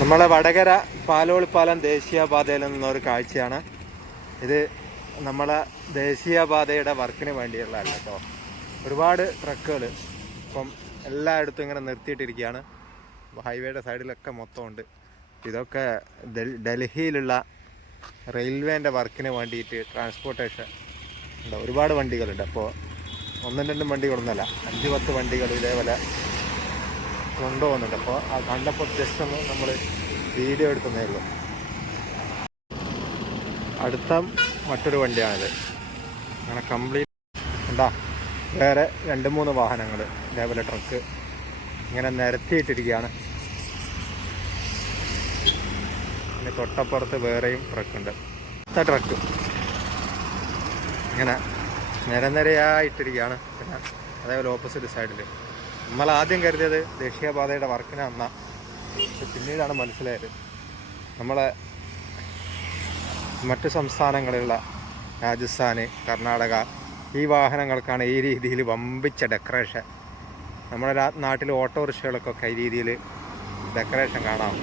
നമ്മളെ വടകര പാലോളിപ്പാലം ദേശീയപാതയിൽ നിന്നൊരു കാഴ്ചയാണ് ഇത്. നമ്മളെ ദേശീയപാതയുടെ വർക്കിന് വേണ്ടിയുള്ളതല്ല കേട്ടോ. ഒരുപാട് ട്രക്കുകൾ ഇപ്പം എല്ലായിടത്തും ഇങ്ങനെ നിർത്തിയിട്ടിരിക്കുകയാണ്. ഹൈവേയുടെ സൈഡിലൊക്കെ മൊത്തം ഉണ്ട്. ഇതൊക്കെ ഡൽഹിയിലുള്ള റെയിൽവേൻ്റെ വർക്കിന് വേണ്ടിയിട്ട് ട്രാൻസ്പോർട്ടേഷൻ ഉണ്ട്. ഒരുപാട് വണ്ടികളുണ്ട്. അപ്പോൾ ഒന്നും രണ്ടും വണ്ടികളൊന്നുമല്ല, 5-10 വണ്ടികൾ ഇതേപോലെ കൊണ്ടുപോകുന്നുണ്ട്. അപ്പോൾ ആ കണ്ടപ്പോൾ ജസ്റ്റ് ഒന്ന് നമ്മൾ വീഡിയോ എടുക്കുന്നേ ഉള്ളൂ. അടുത്ത മറ്റൊരു വണ്ടിയാണിത്. അങ്ങനെ കംപ്ലീറ്റ് ഉണ്ടാ വേറെ 2-3 വാഹനങ്ങൾ ഇതേപോലെ ട്രക്ക് ഇങ്ങനെ നിരത്തിയിട്ടിരിക്കുകയാണ്. പിന്നെ തൊട്ടപ്പുറത്ത് വേറെയും ട്രക്കുണ്ട്. അടുത്ത ട്രക്ക് ഇങ്ങനെ നിരനിരയായിട്ടിരിക്കുകയാണ്. പിന്നെ അതേപോലെ ഓപ്പോസിറ്റ് സൈഡിൽ നമ്മൾ ആദ്യം കരുതിയത് ദേശീയപാതയുടെ വർക്കിനാണെന്ന, പിന്നീടാണ് മനസ്സിലായത് നമ്മളെ മറ്റ് സംസ്ഥാനങ്ങളിലുള്ള രാജസ്ഥാൻ, കർണാടക ഈ വാഹനങ്ങൾക്കാണ് ഈ രീതിയിൽ വമ്പിച്ച ഡെക്കറേഷൻ. നമ്മുടെ നാട്ടിൽ ഓട്ടോറിക്ഷകൾക്കൊക്കെ ഈ രീതിയിൽ ഡെക്കറേഷൻ കാണാം.